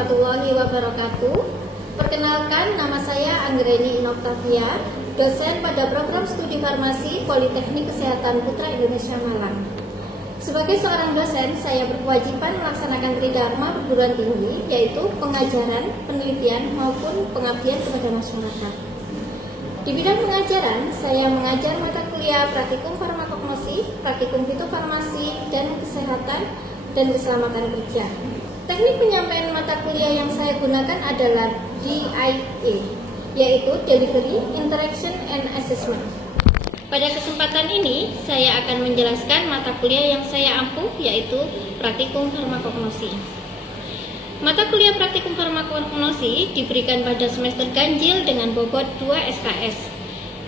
warahmatullahi wabarakatuh. Perkenalkan, nama saya Anggreni Inoktavia, dosen pada program studi farmasi Politeknik Kesehatan Putra Indonesia Malang. Sebagai seorang dosen, saya berkewajiban melaksanakan tridharma perguruan tinggi, yaitu pengajaran, penelitian, maupun pengabdian kepada masyarakat. Di bidang pengajaran, saya mengajar mata kuliah praktikum farmakognosi, praktikum fitofarmasi, dan kesehatan dan keselamatan kerja. Teknik penyampaian mata kuliah yang saya gunakan adalah DIA, yaitu Delivery, Interaction, and Assessment. Pada kesempatan ini, saya akan menjelaskan mata kuliah yang saya ampuh, yaitu praktikum farmakognosi. Mata kuliah praktikum farmakognosi diberikan pada semester ganjil dengan bobot 2 SKS.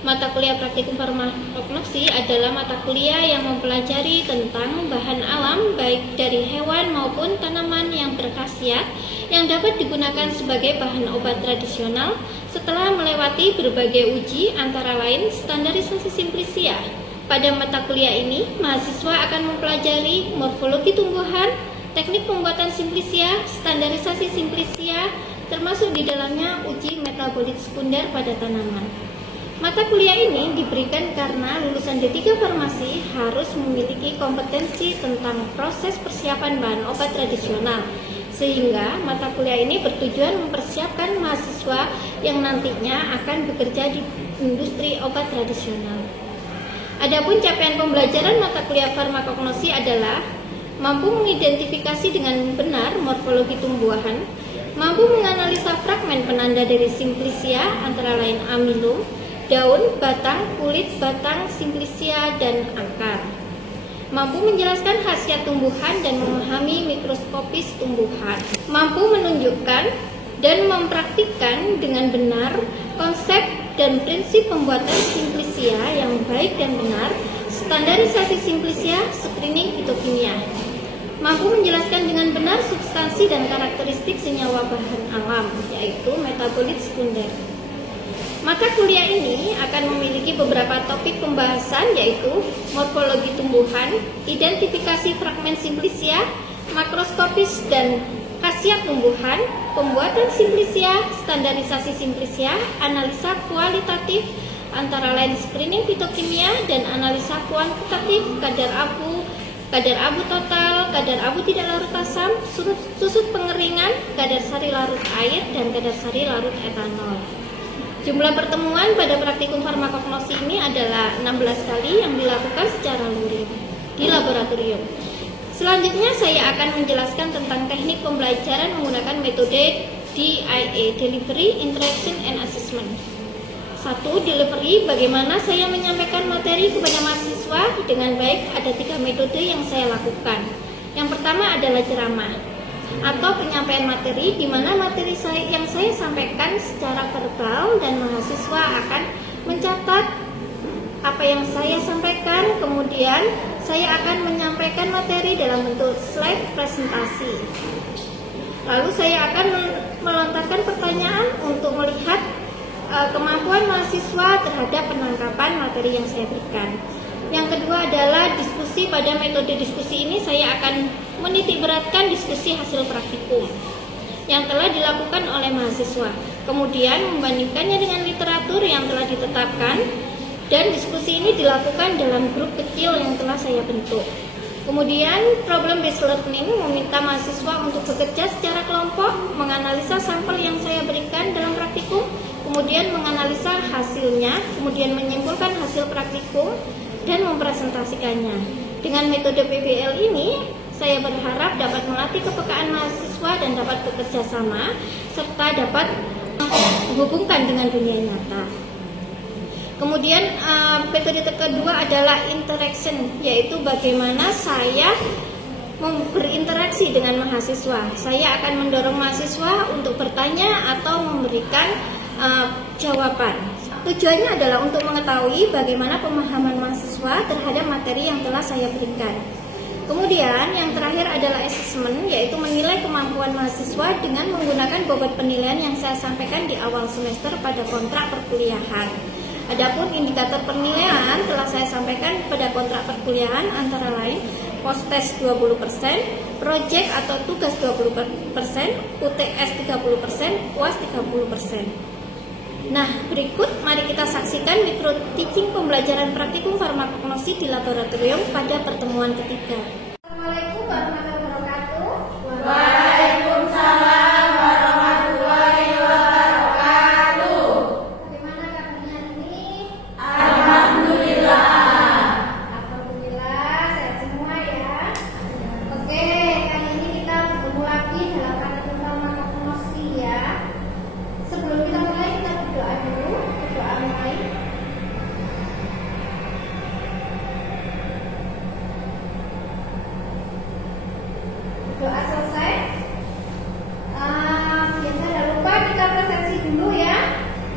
Mata kuliah praktikum farmakognosi adalah mata kuliah yang mempelajari tentang bahan alam baik dari hewan maupun tanaman yang berkhasiat yang dapat digunakan sebagai bahan obat tradisional setelah melewati berbagai uji antara lain standarisasi simplisia. Pada mata kuliah ini, mahasiswa akan mempelajari morfologi tumbuhan, teknik pembuatan simplisia, standarisasi simplisia, termasuk di dalamnya uji metabolit sekunder pada tanaman. Mata kuliah ini diberikan karena lulusan D3 Farmasi harus memiliki kompetensi tentang proses persiapan bahan obat tradisional, sehingga mata kuliah ini bertujuan mempersiapkan mahasiswa yang nantinya akan bekerja di industri obat tradisional. Adapun capaian pembelajaran mata kuliah farmakognosi adalah mampu mengidentifikasi dengan benar morfologi tumbuhan, mampu menganalisa fragmen penanda dari simplisia antara lain amilum, daun, batang, kulit, batang, simplisia, dan akar. Mampu menjelaskan khasiat tumbuhan dan memahami mikroskopis tumbuhan. Mampu menunjukkan dan mempraktikkan dengan benar konsep dan prinsip pembuatan simplisia yang baik dan benar, standarisasi simplisia, screening fitokimia. Mampu menjelaskan dengan benar substansi dan karakteristik senyawa bahan alam, yaitu metabolit sekunder. Mata kuliah ini akan memiliki beberapa topik pembahasan, yaitu morfologi tumbuhan, identifikasi fragmen simplisia, makroskopis dan khasiat tumbuhan, pembuatan simplisia, standarisasi simplisia, analisa kualitatif antara lain screening fitokimia, dan analisa kuantitatif kadar abu total, kadar abu tidak larut asam, susut pengeringan, kadar sari larut air, dan kadar sari larut etanol. Jumlah pertemuan pada praktikum farmakognosi ini adalah 16 kali yang dilakukan secara luring di laboratorium. Selanjutnya saya akan menjelaskan tentang teknik pembelajaran menggunakan metode DIA, Delivery, Interaction, and Assessment. 1. Delivery, bagaimana saya menyampaikan materi kepada mahasiswa dengan baik. Ada 3 metode yang saya lakukan. Yang pertama adalah ceramah atau penyampaian materi, di mana materi yang saya sampaikan secara verbal dan mahasiswa akan mencatat apa yang saya sampaikan. Kemudian saya akan menyampaikan materi dalam bentuk slide presentasi. Lalu saya akan melontarkan pertanyaan untuk melihat kemampuan mahasiswa terhadap penangkapan materi yang saya berikan. Yang kedua adalah diskusi. Pada metode diskusi ini saya akan menitik beratkan diskusi hasil praktikum yang telah dilakukan oleh mahasiswa, kemudian membandingkannya dengan literatur yang telah ditetapkan, dan diskusi ini dilakukan dalam grup kecil yang telah saya bentuk. Kemudian problem based learning meminta mahasiswa untuk bekerja secara kelompok, menganalisa sampel yang saya berikan dalam praktikum, kemudian menganalisa hasilnya, kemudian menyimpulkan hasil praktikum dan mempresentasikannya. Dengan metode PBL ini, saya berharap dapat melatih kepekaan mahasiswa dan dapat bekerja sama, serta dapat menghubungkan dengan dunia nyata. Kemudian metode kedua adalah interaction, yaitu bagaimana saya berinteraksi dengan mahasiswa. Saya akan mendorong mahasiswa untuk bertanya atau memberikan jawaban. Tujuannya adalah untuk mengetahui bagaimana pemahaman mahasiswa terhadap materi yang telah saya berikan. Kemudian yang terakhir adalah assessment, yaitu menilai kemampuan mahasiswa dengan menggunakan bobot penilaian yang saya sampaikan di awal semester pada kontrak perkuliahan. Adapun indikator penilaian telah saya sampaikan pada kontrak perkuliahan antara lain post-test 20%, project atau tugas 20%, UTS 30%, UAS 30%. Nah, berikut mari kita saksikan micro teaching pembelajaran praktikum farmakognosi di laboratorium pada pertemuan ketiga. Assalamualaikum warahmatullahi wabarakatuh. Waalaikumsalam warahmatullahi wabarakatuh. Bagaimana kabarnya ini? Alhamdulillah. Alhamdulillah, sehat semua ya. Oke, kali ini kita bertemu lagi dalam praktikum farmakognosi ya. Sebelum kita mulai, kita berdoa dulu. Berdoa mulai. Doa selesai. Biasa jangan lupa kita presentasi dulu ya.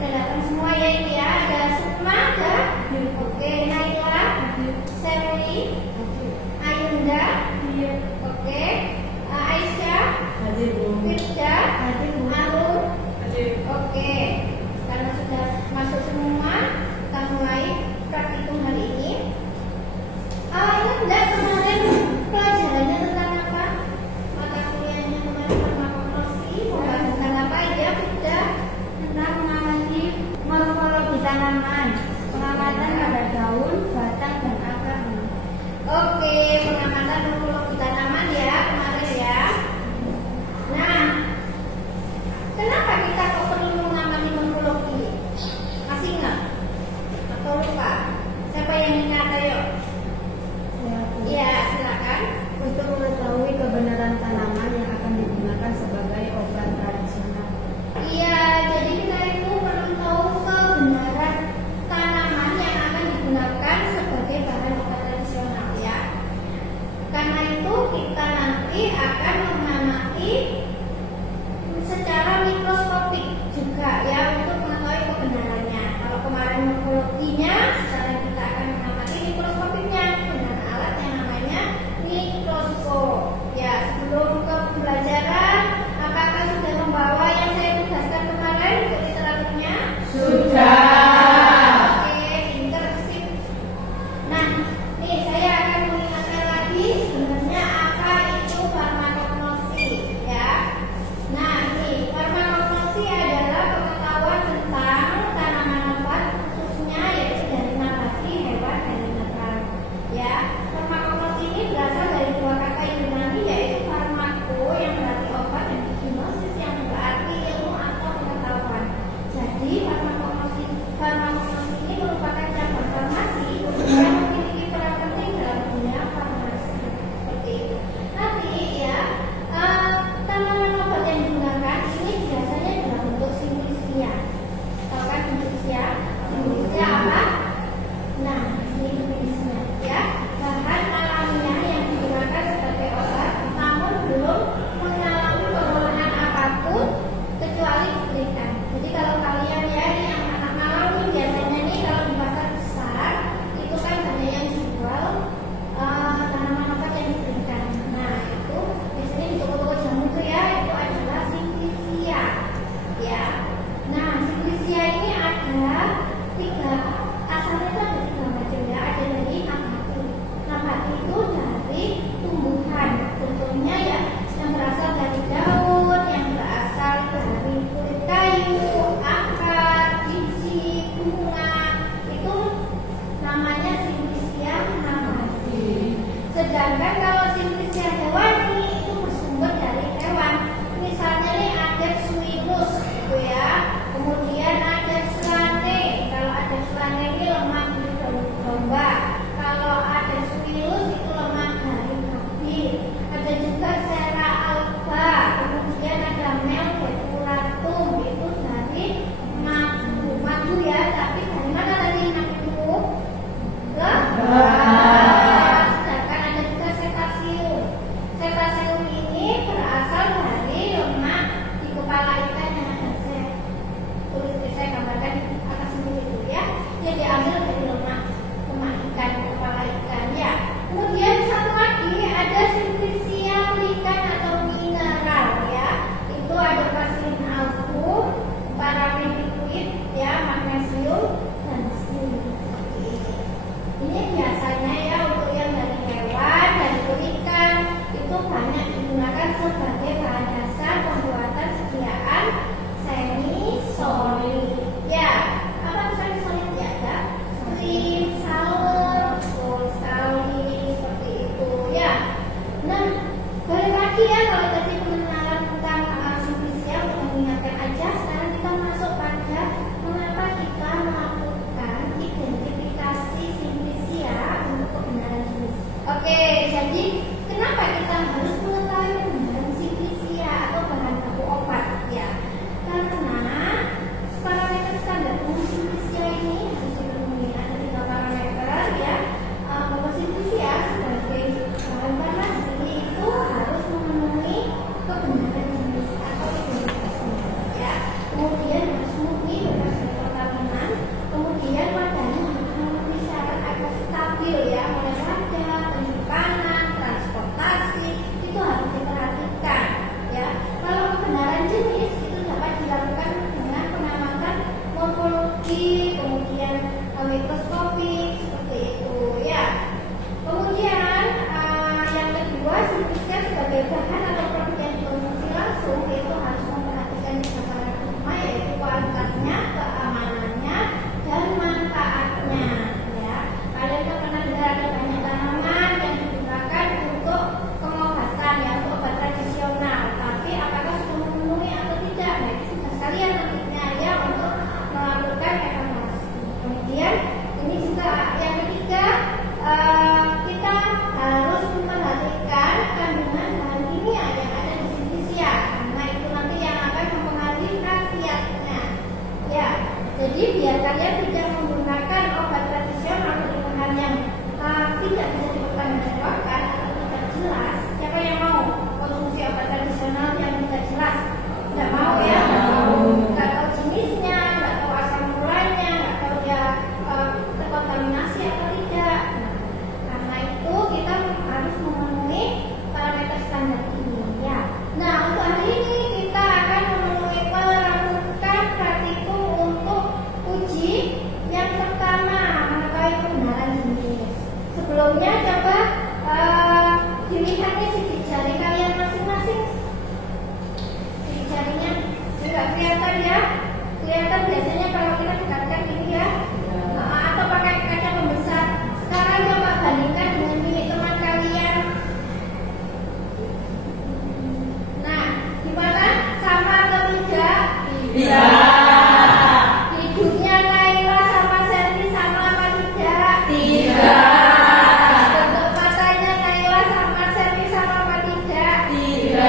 Dan datang semua ya ini ya. Ada Sukma, ada oke, Naila, Sherly, Ayunda, oke, Aisyah, Firda, Malu, oke. Karena sudah masuk semua, kita mulai praktikum hari ini. Ingat kemarin pelajarannya tentang apa? Mata kuliahnya kemarin farmakognosi membahas tentang apa aja? Sudah Tentang mengamati morfologi tanaman, pengamatan pada daun, batang, dan akar. oke, pengamatan morfologi tanaman ya kemarin ya. Nah, kenapa kita kok perlu mengamati morfologi? Masih ingat? Atau lupa? Siapa yang ingat? Ayo. Ya, silakan. Untuk mengetahui kebenaran tanaman yang akan digunakan sebagai obat tradisional. Iya, jadi kita itu perlu tahu kebenaran tanaman yang akan digunakan sebagai bahan obat tradisional ya. Karena itu kita nanti akan mengamati secara mikroskopik juga ya untuk mengetahui kebenarannya. Kalau kemarin morfologinya, sekarang kita akan mengamati mikroskopiknya dengan alat yang namanya mikroskop. Ya, sebelum ke pembelajaran, apakah sudah membawa yang saya tugaskan kemarin untuk literaturnya? Sudah. Oke, pinter sih. Nah, nih saya akan mengingatkan lagi sebenarnya apa itu farmakognosi ya. Nah, nih farmakognosi adalah pengetahuan tentang tanaman obat khususnya yaitu dari nabati, hewan, dan mineral. Ya, farmakognosi ini berasal dari dua kata Yunani yaitu farmako yang berarti obat dan gnosis yang berarti ilmu atau pengetahuan. Jadi farmakognosi ini merupakan cabang farmasi yang memiliki peran penting dalam dunia farmasi. Seperti itu. Nanti ya, tanaman obat yang digunakan ini biasanya dalam bentuk simplisia. Tahu kan simplisia? Simplisia apa? Nah, ini simplisia ya. Bahan alamiah yang digunakan sebagai obat, namun belum mengalami pengolahan apapun kecuali diberikan. Jadi kalau kalian ya ini yang anak malam nih biasanya nih kalau di pasar besar itu kan banyak yang jual tanaman obat yang diberikan. Nah itu biasanya di toko-toko jamu itu ya itu adalah simplisia ya. Nah simplisia ini ada tiga, asalnya itu ada tiga macam ya. Ada dari nabati. Nabati itu dari tumbuhan. Contohnya ya yang berasal dari daun, yang berasal dari kulit kayu, akar, biji, bunga, itu namanya simplisia nabati. Sedangkan kalau simplisia hewani itu bersumber dari hewan. Misalnya nih ada suinus gitu ya. Kemudian ada selane. Kalau ada selane ini lemak dari daun domba. Kalau ada suinus itu lemak dari babi. Ada juga sera alba. Kemudian ada melvetulatum itu dari sekalian nantinya ya untuk melakukan evaluasi. Kemudian ini juga yang ketiga, kita harus memperhatikan kandungan bahan kimia yang ada di sintesia, karena itu nanti yang akan mempengaruhi khasiatnya. Ya, jadi biar kalian tidak menggunakan obat tradisional atau bahan yang tidak bisa dipertanggungjawabkan atau tidak jelas. Siapa yang mau konsumsi obat tradisional yang tidak jelas? Tidak mau ya? Nggak tahu jenisnya, nggak tahu asal mulanya, nggak tahu dia terkontaminasi atau tidak. Karena itu kita harus memenuhi parameter standar ini ya. Nah, untuk hari ini kita akan melakukan praktikum untuk uji yang pertama mengetahui kebenaran jenis. Sebelumnya coba dilihat nih sidik jari kalian masing-masing. Sidik jarinya nggak kelihatan ya? Kelihatan biasanya kalau kita dekatkan ini ya. Atau pakai kaca pembesar. Sekarang coba bandingkan dengan milik teman kalian. Nah, gimana? Sama atau tidak? Iya. Hidungnya Naila sama Serti sama apa tidak? Tidak. Bentuk matanya Naila sama Serti sama apa tidak? Tidak.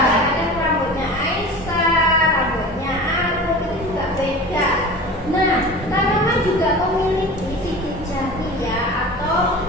Ada rambutnya Aisyah, rambutnya Arum, itu juga beda. Nah, tanaman juga memiliki sidik jari ya, atau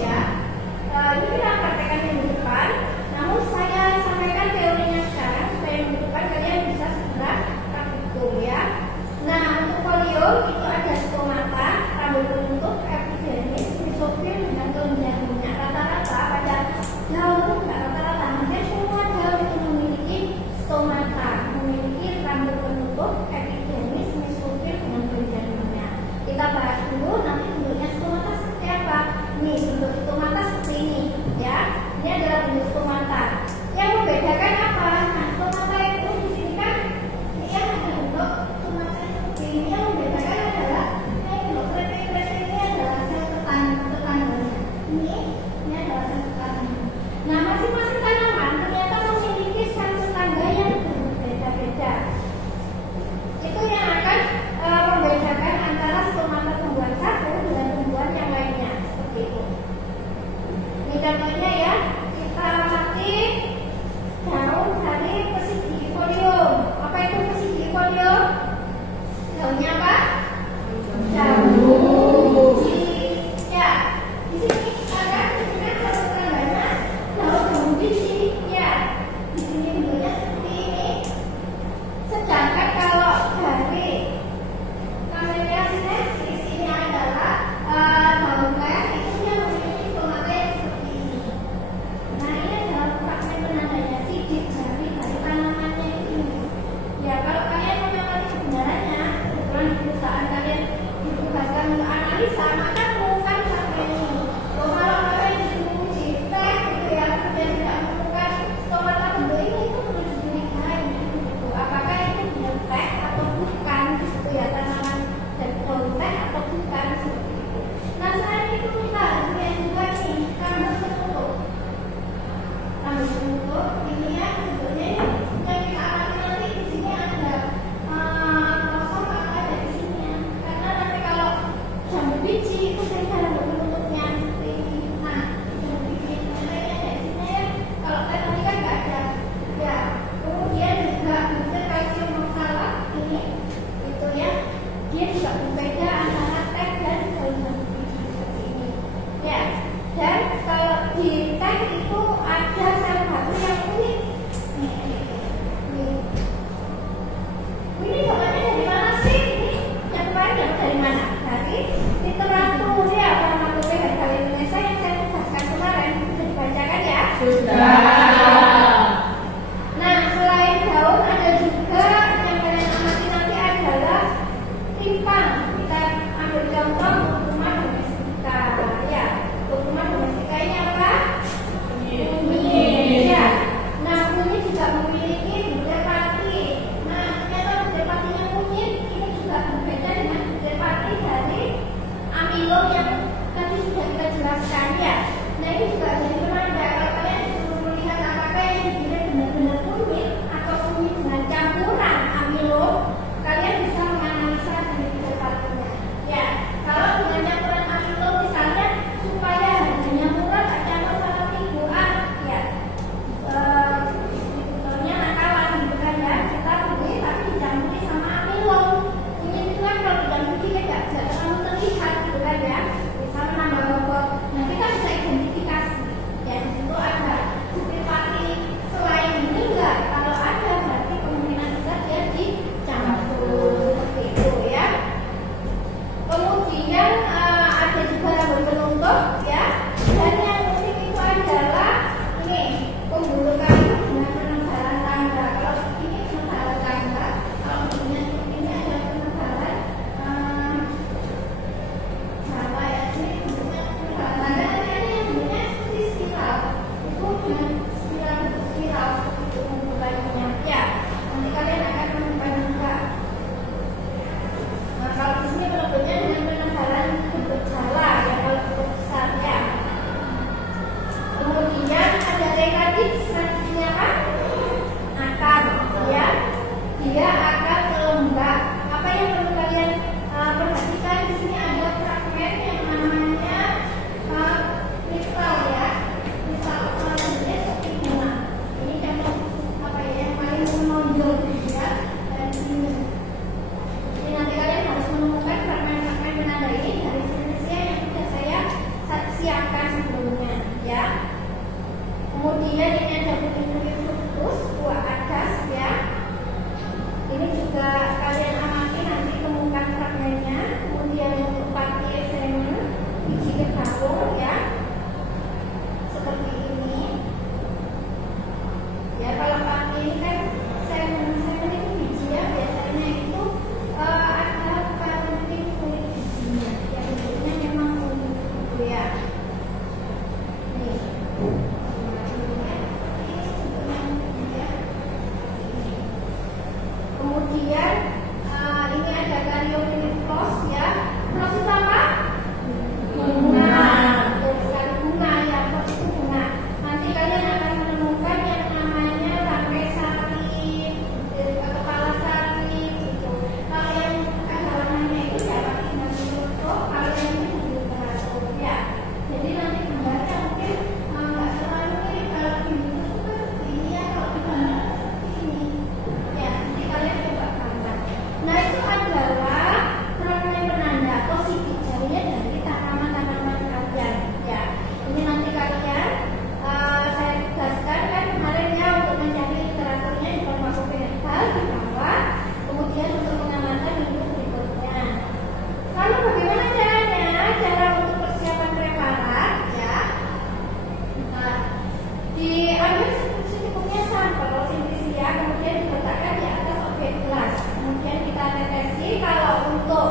ya. Ini kita praktekkan minggu depan. Namun saya sampaikan teorinya sekarang supaya minggu depan kalian bisa segera praktikum ya. Nah, untuk folio itu ada stomata, rambut penutup, epidermis, mesofil dengan kelenjar minyak. Rata-rata pada daun, rata-rata hampir semua daun itu memiliki stomata, memiliki rambut penutup, epidermis, mesofil dengan kelenjar minyak. Kita bahas dulu nanti bentuknya stomata seperti apa. Nih, bentuk stomata seperti ini ya. Ini adalah bentuk stomata. Yang membedakan apa? Nah, stomata itu di sini kan yang ada bentuk stomata seperti ini. Yang membedakan adalah bentuk kresek-kresek ini adalah sel tetangganya. Ini adalah sel tetangganya. Nah, masing-masing tanaman ternyata memiliki sel tetangga yang berbeda-beda. Itu yang akan membedakan antara stomata tumbuhan satu dengan tumbuhan yang lainnya. Seperti itu. Ini contohnya ya, kita amati daun dari Psidiifolium. Apa itu Psidiifolium? Daunnya apa? Daun biji. Ya, di sini ada tetangganya daun biji. Ya, di sini bentuknya seperti ini. Sedangkan kalau dari Camellia sinensis ini adalah daun lem, itu yang memiliki stomata yang seperti ini. Kemudian ini ada bumi fructus, buah adas ya. Ini juga kalian amati nanti temukan fragmennya. Kemudian untuk pati esenya, biji ketabung ya, seperti ini. Ya kalau pati ini kan semen itu biji ya, biasanya itu ada parenting kulit bijinya. Ya bentuknya memang kulit gitu ya. Nih. Kemudian ini ada Caryophyllid floss ya. Floss itu apa? Bunga. Betul sekali, bunga ya. Floss itu bunga. Nanti kalian akan menemukan yang namanya rangkai sari, kepala sari gitu. Kalau yang ada warnanya itu dapat tinggal mikroskop, kalau yang ini mikroskop ya. Jadi nanti gambarnya mungkin nggak terlalu mirip kalau di mikroskop seperti ini ya, kalau di gambar seperti ini. Ya, nanti kalian coba gambar. Nah itu adalah fragmen penanda posisi jauhnya dari tanaman-tanaman kalian. Ya, ini nanti kalian saya tugaskan kan kemarin ya untuk mencari literaturnya di farmakogenetikal di bawah. Kemudian untuk pengamatan minggu berikutnya. Lalu bagaimana caranya? Cara untuk persiapan preparat ya. Nah, diambil secukupnya sampel simplisia, kemudian diletakkan di atas objek gelas. Kemudian kita tetesi. Kalau untuk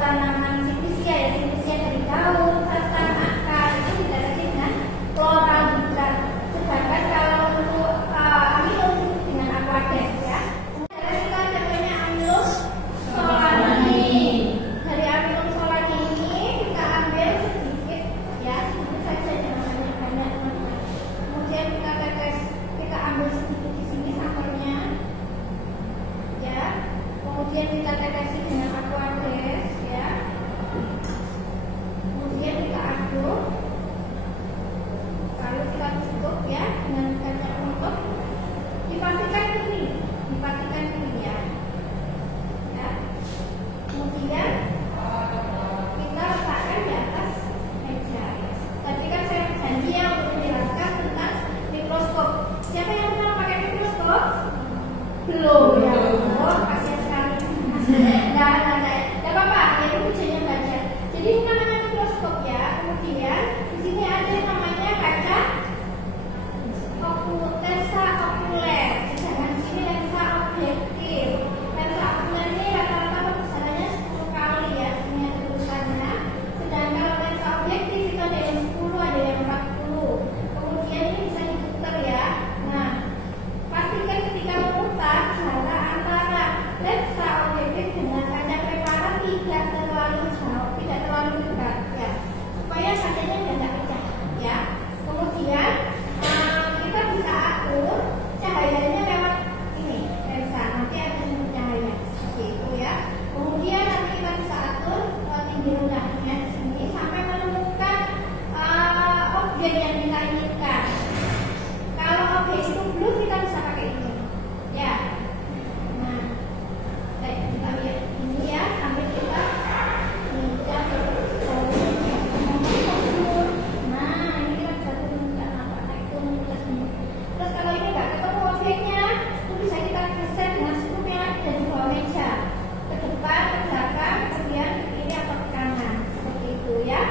tanaman simplisia ya, simplisia dari daun, batang, akar itu ditetesi dengan chloralgidrat. Sedangkan kalau untuk amilum dengan aquades ya. Kemudian kita ada banyak amilum solani. Dari amilum solani ini kita ambil sedikit ya, sedikit saja jangan banyak-banyak. Kemudian kita tetes, kita ambil sedikit di sini sampelnya ya. Kemudian kita tetesi dengan aquades ya. Kemudian kita aduk, lalu kita tutup ya dengan kaca penutup. Dipastikan kering ya. Ya. Kemudian kita letakkan di atas meja. Tadi kan saya janji ya untuk menjelaskan tentang mikroskop. Siapa yang pernah pakai mikroskop? Belum ya. Oh, kasihan sekali. Nah, tidak apa-apa. Ya itu hujannya baca. Jadi ini namanya mikroskop ya. Kemudian di sini ada yang namanya kaca lensa okuler. Sedangkan di sini lensa objektif. Lensa okuler ini rata-rata pemesanannya 10 kali ya. Ini ada tulisannya. Sedangkan kalau lensa objektif itu ada yang 10, ada yang 40. Kemudian ini bisa diputar ya. Nah, pastikan ketika memutar jarak antara lensa objektif dengan kaca preparat tidak terlalu jauh, tidak terlalu dekat ya, supaya kacanya tidak pecah ya. Kemudian kita bisa atur cahayanya lewat ini lensa, nanti ada sumber cahaya seperti itu ya. Kemudian nanti kita bisa atur tinggi rendahnya di sini sampai menemukan objek yang kita inginkan. Kalau objek itu blue kita bisa pakai ini ya. Nah, kita lihat ini ya sampai kita menginjak nah ini kita bisa turunkan apa naik turun plus ini. Terus kalau ini nggak ketemu objeknya, itu bisa kita geser dengan skrup yang ada di bawah meja, ke depan, ke belakang, kemudian ke kiri atau ke kanan seperti itu ya.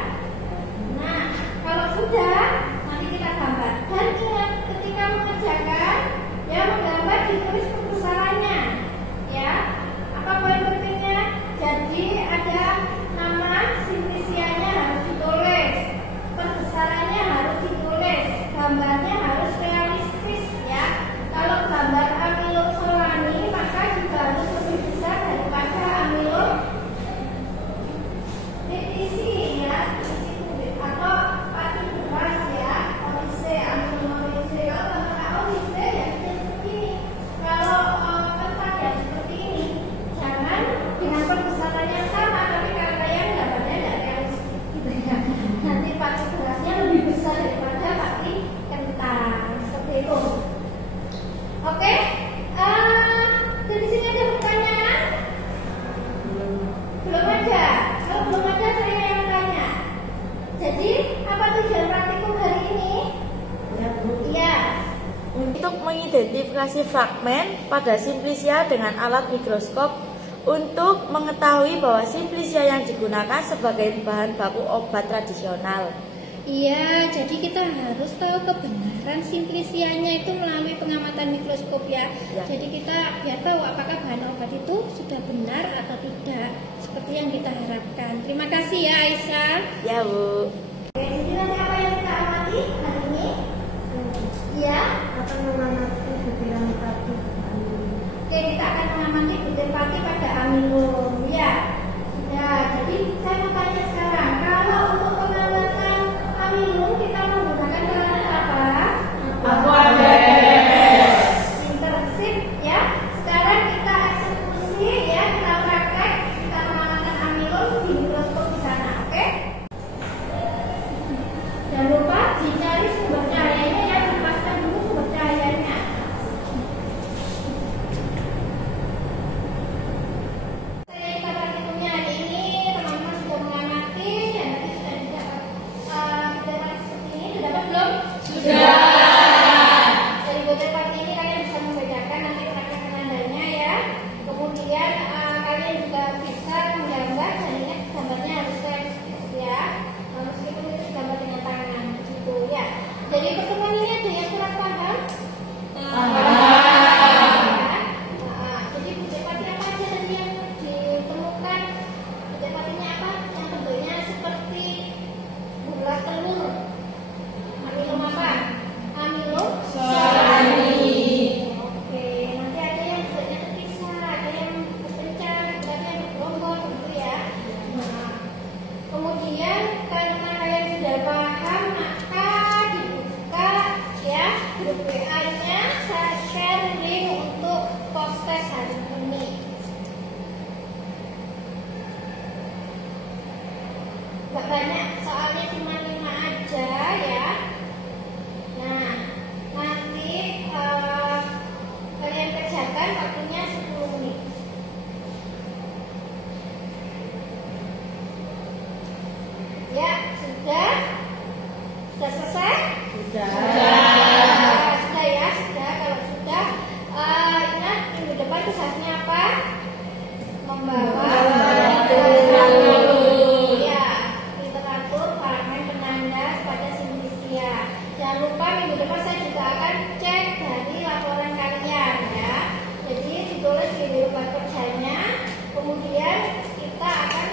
Nah kalau sudah nanti kita gambar. Dan ingat ketika mengerjakan ya, menggambar ditulis perbesarannya ya. Apa poin pentingnya? Jadi ada nama simplisianya harus ditulis, perbesarannya harus ditulis, gambarnya harus realistis ya. Kalau gambar amilum solani maka juga harus lebih besar daripada amilum litisi ya, atau pati beras ya, olise, amilum olise. Kalau olise ya seperti ini. Kalau kertas ya seperti ini. Jangan dengan perbesaran yang sama, tapi karena yang gambarnya tidak realistis gitu ya. Nanti pati berasnya lebih besar daripada pati kentang seperti itu. Oke, jadi sini ada pertanyaan? Belum ada. Kalau belum ada saya yang tanya. Jadi apa tujuan praktikum hari ini? Iya. Untuk mengidentifikasi fragmen pada simplisia dengan alat mikroskop untuk mengetahui bahwa simplisia yang digunakan sebagai bahan baku obat tradisional. Iya, jadi kita harus tahu kebenaran simplisianya itu melalui pengamatan mikroskop ya. Jadi kita biar tahu apakah bahan obat itu sudah benar atau tidak, seperti yang kita harapkan. Terima kasih ya Aisyah. Ya Bu. Oke, jadi nanti apa yang kita amati hari ini? Iya, akan mengamati butir pati. oke, kita akan mengamati butir pati pada amilum. Ya, jadi saya mau tanya sekarang, kalau untuk pengamatan amilum kita menggunakan peralatan apa? Aquadex. Pinter, sip ya. Sekarang kita eksekusi ya, kita praktek, kita mengamatan amilum di mikroskop di sana, oke? Jangan lupa dicari sumber cahayanya ya, dipaskan dulu sumber cahayanya. Pada waktunya hari ini teman-teman sudah mengamati dan nanti sudah juga kita seperti ini sudah dapat belum? Sudah. Dari butir pati ini kalian bisa membedakan nanti praktek penandanya ya. Kemudian kalian juga bisa menggambar dan ingat gambarnya harus realistis ya. Meskipun itu gambar dengan tangan gitu ya. Jadi pertemuan ini ada yang kurang paham? Jadi butir pati apa aja tadi yang ditemukan? Butir patinya apa? Yang bentuknya seperti bulat telur. Amilum apa? Amilum Oke, nanti ada yang bentuknya terpisah, ada yang berpencar, ada yang bergelombang gitu ya. Nah, kemudian karena kalian sudah paham, maka dibuka ya grup WA-nya, saya share link untuk post-test hari ini. Gak banyak, soalnya cuma 5 aja ya. Nah, nanti kalian kerjakan waktunya 10 menit. Ya, sudah? Sudah selesai? Sudah. Sudah ya, sudah. Kalau sudah, ingat minggu depan tugasnya apa? Membawa literatur. Ya, literatur fragmen penanda pada simplisia. Jangan lupa minggu depan saya juga akan cek dari laporan kalian ya. Jadi ditulis di lembar kerjanya, kemudian kita akan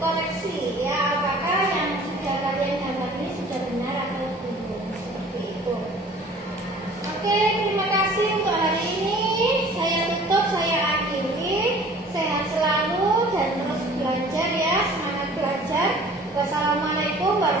koreksi ya apakah yang sudah kalian gambar ini sudah benar atau belum, seperti itu. Oke, terima kasih untuk hari ini. Saya tutup, saya akhiri. Sehat selalu dan terus belajar ya, semangat belajar. Wassalamualaikum warahmatullahi wabarakatuh.